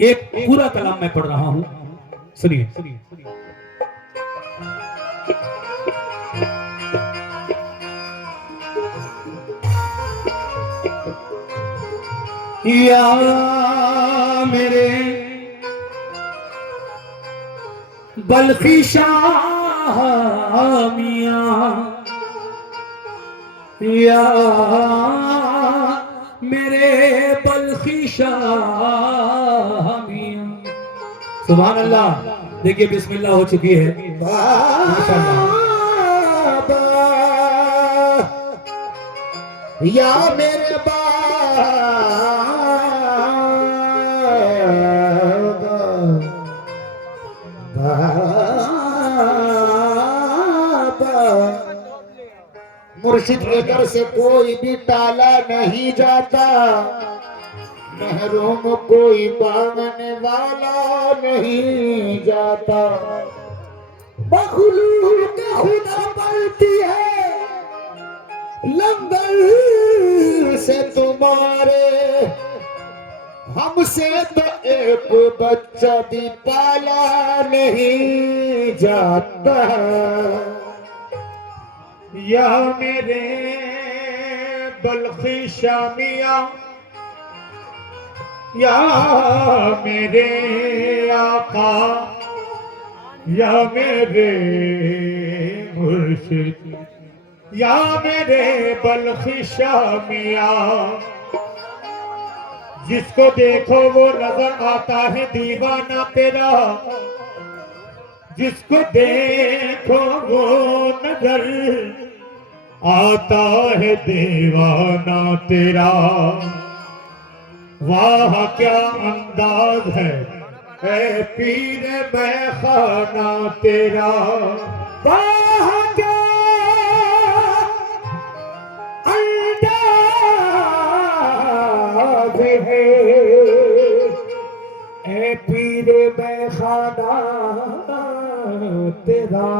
एक पूरा कलाम मैं पढ़ रहा हूं, सुनिए। या मेरे बल्खी शाह मियां, या मेरे बल्खी शाह मियां। सुभान अल्लाह। देखिए बिस्मिल्लाह हो चुकी है। या मेरे मुर्शिद के दर से कोई भी टाला नहीं जाता, महरूम कोई मांगने वाला नहीं जाता। मखलूक खुदा पलती है लंगर से तुम्हारे, हमसे तो एक बच्चा भी पाला नहीं जाता। या मेरे बल्खी शामिया, या मेरे आका, या मेरे मुर्शिद, या मेरे बल्खी शामिया। जिसको देखो वो नजर आता है दीवाना तेरा, जिसको देखो वो नजर आता है दीवाना तेरा। वाह क्या अंदाज है ऐ पीर मैं खाना तेरा। वाह क्या अंदाज है ऐ पीर मैं खाना तेरा।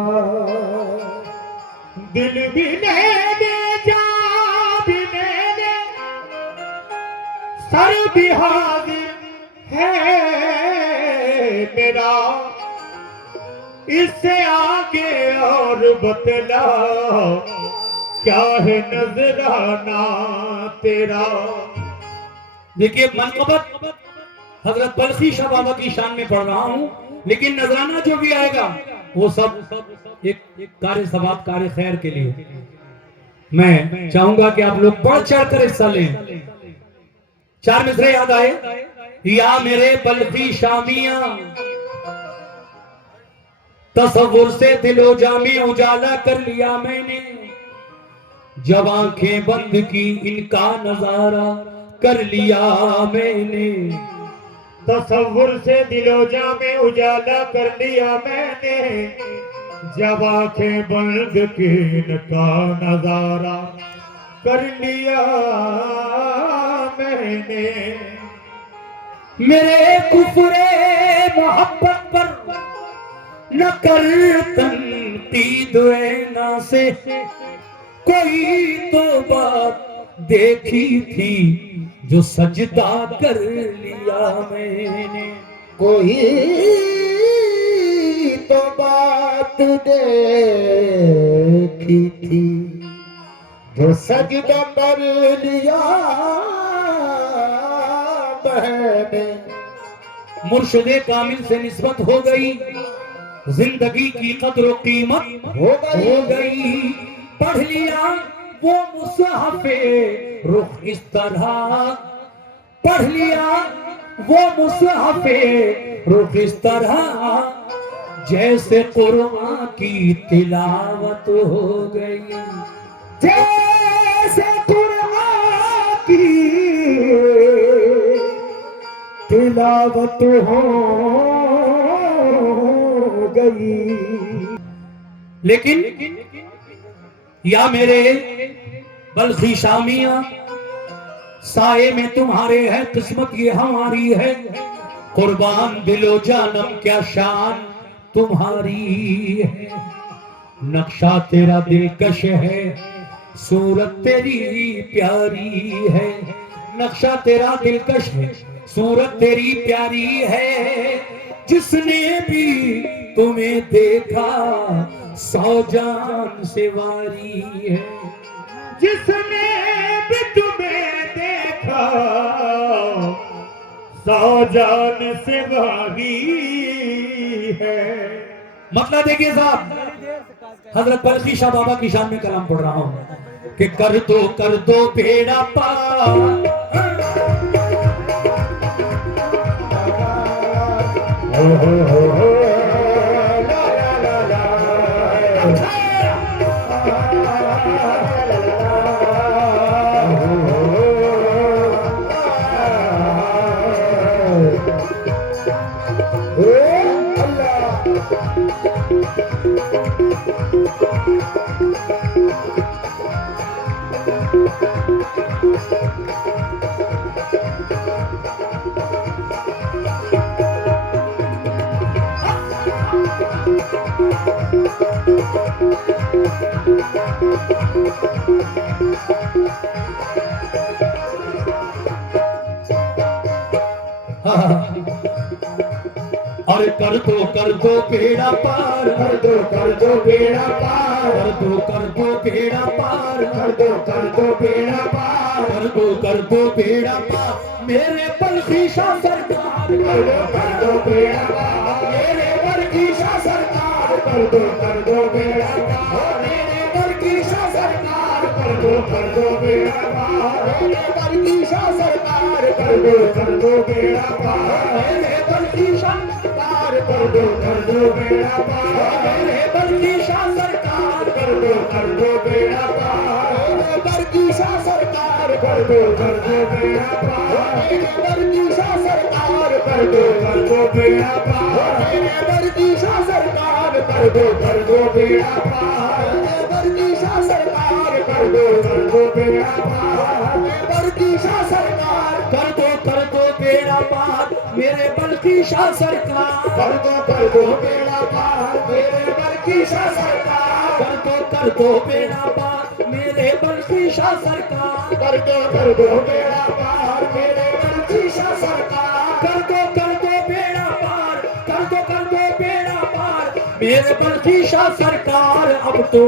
दिल भी ले जा भी ले, सर भी हाजिर है मेरा। इससे आगे और बतला क्या है नजराना तेरा। देखिए मनक़बत हजरत बल्खी शाह बाबा की शान में पढ़ रहा हूं, लेकिन नजराना जो भी आएगा वो सब एक कार्य सवाब कार्य खैर के लिए। मैं चाहूंगा कि आप लोग बढ़ चढ़ कर हिस्सा लें। चार मिसरे याद आए। या मेरे बल्खी शामिया, तसव्वुर से दिलो जामी उजाला कर लिया मैंने, जब आंखें बंद की इनका नजारा कर लिया मैंने। तसव्वुर से दिलो जामे उजाला कर लिया मैंने, जब आंखें बंद की इनका नजारा कर लिया मैंने। मेरे कुफरे मोहब्बत पर न कर तनकीद ना से, कोई तो बात देखी थी जो सजदा कर लिया मैंने। कोई तो बात देखी थी जो सजदा कर लिया मैंने। मुर्शिदे कामिल से निस्बत हो गई, जिंदगी की कद्र कीमत हो गई। पढ़ लिया वो मुसहफ़े रुख इस तरह, पढ़ लिया वो मुसहफ़े रुख इस तरह, जैसे कुरान की तिलावत हो गई। जैसे कुरान की तिलावत हो गई। लेकिन या मेरे बल्खी शामिया, साए में तुम्हारे है किस्मत ये हमारी है, कुर्बान दिलो जानम क्या शान तुम्हारी है। नक्शा तेरा दिलकश है, सूरत तेरी प्यारी है। नक्शा तेरा दिलकश है, सूरत तेरी प्यारी है, जिसने भी तुम्हें देखा 100 जान से वारी है। जिसने भी तुम्हें देखा 100 जान से वारी है। मतलब देखिए साहब, हजरत बल्खी शाह बाबा की शान में कलाम पढ़ रहा हूं कि कर दो बेड़ा पार। ला ला ला ला और कर दो बेड़ा पार, कर दो बेड़ा पार, कर दो बेड़ा पार, कर दो बेड़ा पार, कर दो बेड़ा पार मेरे बल्खी शाह सरकार। कर दो बेड़ा पार मेरे बल्खी शाह सरकार। कर दो बेड़ा पार मेरे बल्खी शाह सरकार। कर दो बेड़ा पार मेरे बल्खी शाह सरकार। कर दो बेड़ा पार मेरे बल्खी शाह सरकार। कर दो बेड़ा पार मेरे बल्खी शाह सरकार। कर दो बेड़ा पार मेरे बल्खी शाह सरकार। कर दो बेड़ा पार मेरे बल्खी शाह सरकार। कर दो बेड़ा पार मेरे बल्खी शाह सरकार। कर दो बेड़ा पार मेरे बल्खी शाह सरकार। कर दो बेड़ा पार मेरे बल्खी शाह सरकार। कर दो बेड़ा पार मेरे बल्खी शाह सरकार। कर दो बेड़ा पार मेरे बल्खी शाह सरकार। कर दो बेड़ा पार मेरे बल्खी शाह सरकार। कर दो बेड़ा पार मेरे बल्खी शाह सरकार। कर दो बेड़ा पार, कर दो बेड़ा पार मेरे बल्खी शाह सरकार। अब तो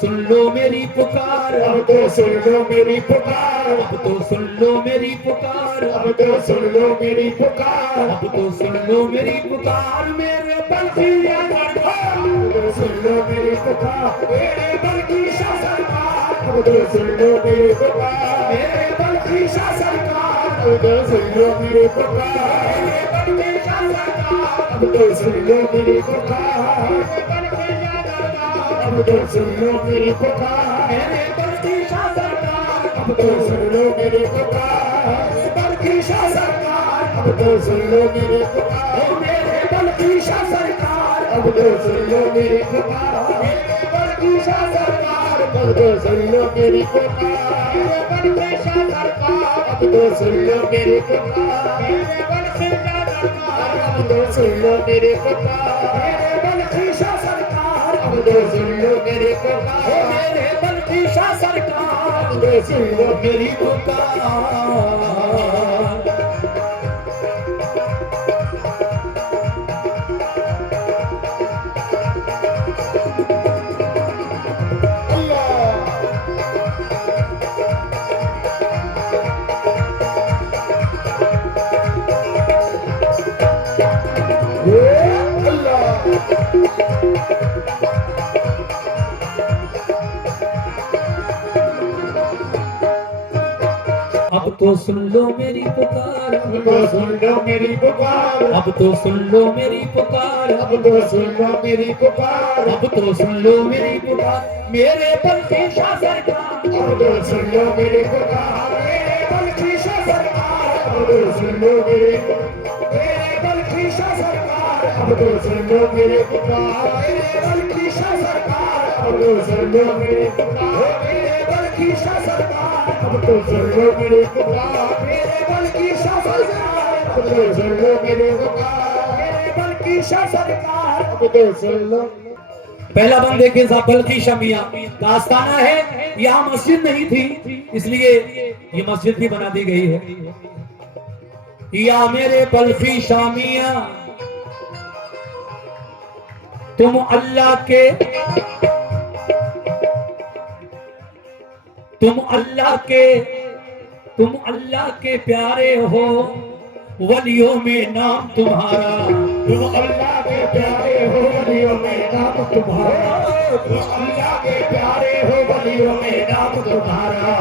सुन लो मेरी पुकार। अब तो सुन लो मेरी पुकार। अब तो सुन लो मेरी पुकार। अब तो सुन लो मेरी पुकार। अब तो सुन लो मेरी पुकार मेरे बल्खी शाह सरकार। अब तो सुन लो मेरी पुकार मेरे बल्खी शाह सरकार। अब तो सुन लो मेरी पुकार मेरे बल्खी शाह सरकार। अब तो सुन लो मेरी पुकार मेरे बल्खी शाह सरकार। अब तो सुन लो मेरी पुकार मेरे बल्खी शाह सरकार। अब तो सुन लो मेरी पुकार मेरे बल्खी शाह सरकार। अब तो सुन लो मेरी पुकार मेरे बल्खी शाह सरकार। अब तो सुन लो मेरी पुकार मेरे बल्खी शाह सरकार। अब तो सुन लो मेरी पुकार मेरे बल्खी शाह सरकार। अब तो सुन लो मेरी पुकार मेरे बल्खी शाह सरकार। अब तो सुन लो मेरी पुकार मेरे बल्खी शाह सरकार। अब तो सुन लो मेरी पुकार मेरे बल्खी शाह सरकार। अब तो सुन लो मेरी पुकार मेरे बल्खी शाह सरकार। अब तो सुन लो मेरी पुकार। अब तो सुन लो मेरी पुकार। अब तो सुन लो मेरी पुकार। अब तो सुन लो मेरी पुकार। अब तो सुन लो मेरी पुकार। अब तो सुन लो मेरी पुकार मेरे बल्खी शाह सरकार। अब तो सुन लो मेरी पुकार मेरे बल्खी शाह सरकार। अब तो सुन लो मेरी मेरे बल्खी शाह सरकार। अब तो सुन लो मेरी पुकार मेरे बल्खी शाह सरकार। अब तो सुन लो मेरी पुकार मेरे बल्खी शाह सरकार। अब तो सुन लो मेरी पुकार मेरे बल्खी शाह सरकार। अब तो सुन लो मेरी पुकार मेरे बल्खी शाह सरकार। अब तो सुन लो। पहला बंद देखें साहब, बल्खी शाह मियां का आस्ताना है यहाँ मस्जिद नहीं थी, इसलिए ये मस्जिद भी बना दी गई है। या मेरे बल्खी शामिया, तुम अल्लाह के तुम अल्लाह के प्यारे हो, वलियों में नाम तुम्हारा। तुम अल्लाह के प्यारे हो, वलियों में नाम तुम्हारा। तुम अल्लाह के प्यारे हो, वलियों में नाम तुम्हारा।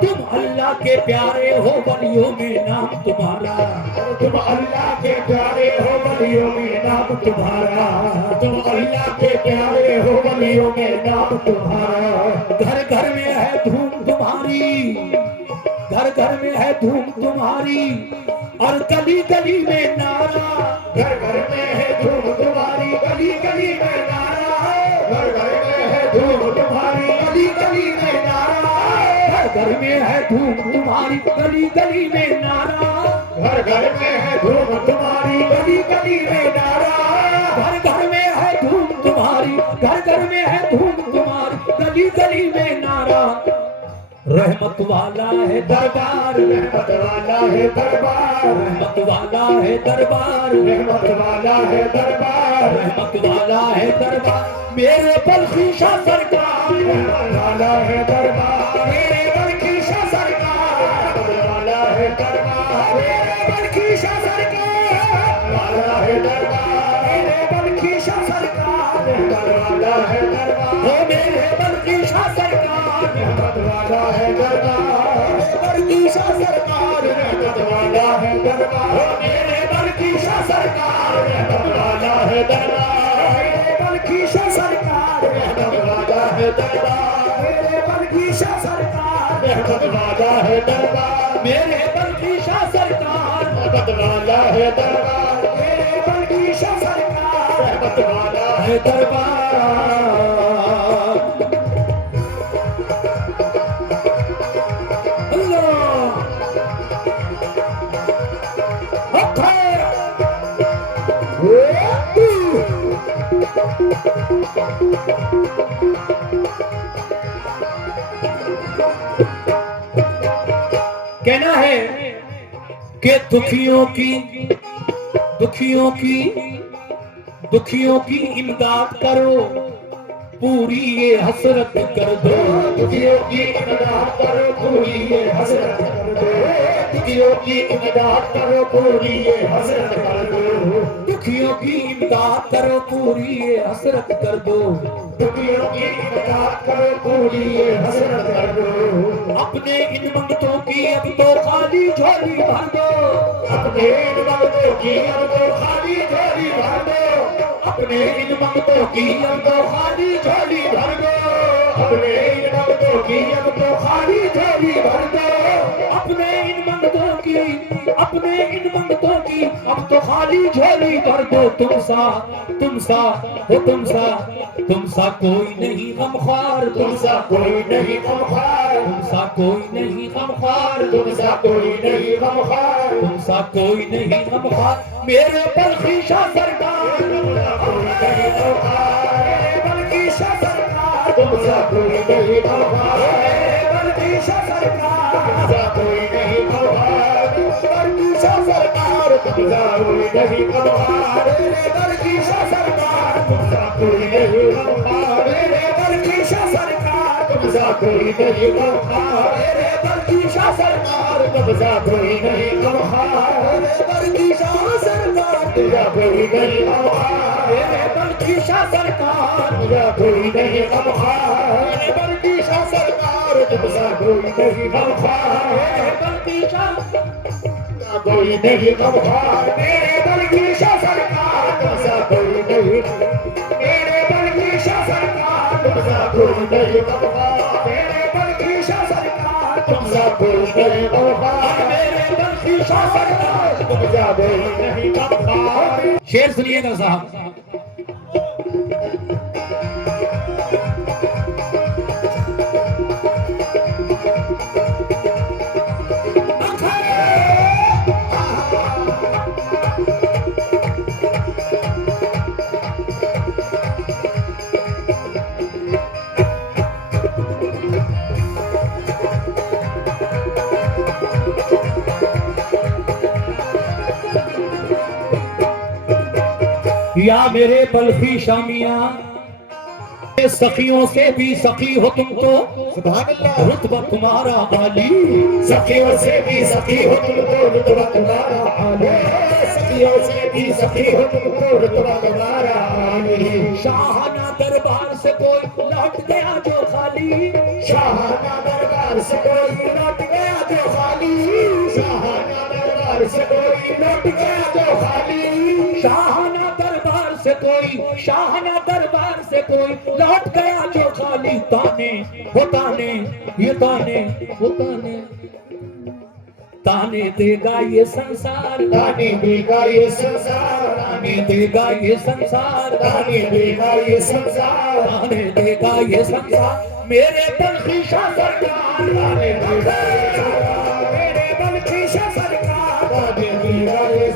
तुम अल्लाह के प्यारे हो, वलियों में नाम तुम्हारा। तुम अल्लाह के प्यारे हो, वलियों में नाम तुम्हारा। तुम अल्लाह के प्यारे हो, वलियों में नाम तुम्हारा। घर घर में है धूम तुम्हारी, घर घर में है धूम तुम्हारी, और गली गली में नारा। घर घर में है धूम तुम्हारी, गली गली में नारा। घर घर में है धूम तुम्हारी, गली गली में नारा। घर घर में है धूम तुम्हारी, गली गली में नारा। घर घर में है धूम तुम्हारी, गली गली में नारा। घर घर में है धूम तुम्हारी, घर घर में है धूम तुम्हारी, गली गली में नारा। रहमत वाला है दरबार, रहमत वाला है दरबार। रहमत वाला है दरबार, रहमत वाला है दरबार। रहमत वाला है दरबार, मेरे बल्खी शाह सरकार। रहमत वाला है दरबार, मेरे बल्खी शाह सरकार। रहमत वाला है दरबार, मेरे बल्खी शाह सरकार। वाला है दरबार, मेरे बल्खी शाह सरकार। रहमत वाला है दरबार, ओ मेरे बल्खी शाह सरकार। रहमत वाला है दरबार। बल्खी शाह सरकार। रहमत वाला है दरबार, मेरे बल्खी शाह सरकार। रहमत वाला है दरबार, मेरे बल्खी शाह सरकार। रहमत वाला है दरबार, मेरे बल्खी शाह सरकार। रहमत वाला है दरबार, मेरे बल्खी शाह सरकार। रहमत वाला है दरबार, मेरे बल्खी शाह सरकार। रहमत वाला है दरबार कहना है कि दुखियों की इमदाद करो, पूरी ये हसरत कर दो। दुखियों की इमदाद करो, पूरी ये हसरत कर दो। दुखियों की इमदाद करो, पूरी ये हसरत कर दो। दुखियों की इमदाद करो, पूरी ये हसरत कर दो। दुखियों की इमदाद करो, पूरी ये हसरत कर दो। अपने इन मंगतों की अब तो खाली झोली भर दो। अपने इन मंगतों की अब तो खाली झोली भर दो। अपने इन मंगतों की अब तो खाली झोली भर दो। अपने इन मंगतों की अब तो खाली झोली भर दो। अपने इन मंगतों की अब तो खाली झोली भर दो। तुम सा कोई नहीं गमख्वार। तुम सा कोई नहीं गमख्वार। तुम सा कोई नहीं गमख्वार। तुम सा कोई नहीं गमख्वार। तुम सा कोई नहीं गमख्वार, मेरे बल्खी शाह सरकार। कोई नहीं गमख्वार, मेरे बल्खी शाह सरकार। तुम सा कोई नहीं गमख्वार, मेरे बल्खी शाह सरकार। तुम सा कोई नहीं गमख्वार, बल्खी शाह सरकार। तुम सा कोई नहीं गमख्वार, मेरे बल्खी शाह सरकार। तुम सा कोई नहीं गमख्वार, मेरे बल्खी शाह सरकार। तुम सा कोई नहीं गमख्वार, मेरे बल्खी शाह सरकार। तुम सा कोई नहीं गमख्वार, मेरे बल्खी शाह सरकार। तुम सा कोई नहीं गमख्वार, मेरे बल्खी शाह सरकार। तुम सा कोई नहीं गमख्वार, मेरे बल्खी शाह सरकार। तुम सा कोई नहीं गमख्वार, मेरे बल्खी शाह कोई नहीं गमख्वार, मेरे बल्खी शाह सरकार। तुम सा कोई नहीं, मेरे बल्खी शाह सरकार। तुम सा कोई नहीं गमख्वार, मेरे बल्खी शाह सरकार। तुम सा कोई नहीं गमख्वार, मेरे बल्खी शाह सरकार। तुम सा कोई नहीं गमख्वार। शेर सुनिएगा साहब। या मेरे बल्खी शामिया, सखियों से भी सखी हो तुम तो, सुभान अल्लाह। रुतबा तुम्हारा आली। सखियों से भी सखी हो तुम तो, रुतबा तुम्हारा आली। सखियों से भी सखी हो तुम तो, रुतबा तुम्हारा आली। शाहाना दरबार से कोई लौट गया जो खाली, शाहाना दरबार से कोई लौट गया जो खाली। शाहाना दरबार से कोई लौट गया जो खाली। शाहाना दरबार से कोई, शाहाना दरबार से कोई लौट गया जो खाली। ताने हो ताने, ये ताने हो ताने, ताने देगा ये संसार, ताने देगा ये संसार। ताने देगा ये संसार, ताने देगा ये संसार। ताने देगा ये संसार। मेरे बल्खी शाह सरकार, ताने देगा ये संसार। मेरे बल्खी शाह सरकार। ताने देगा ये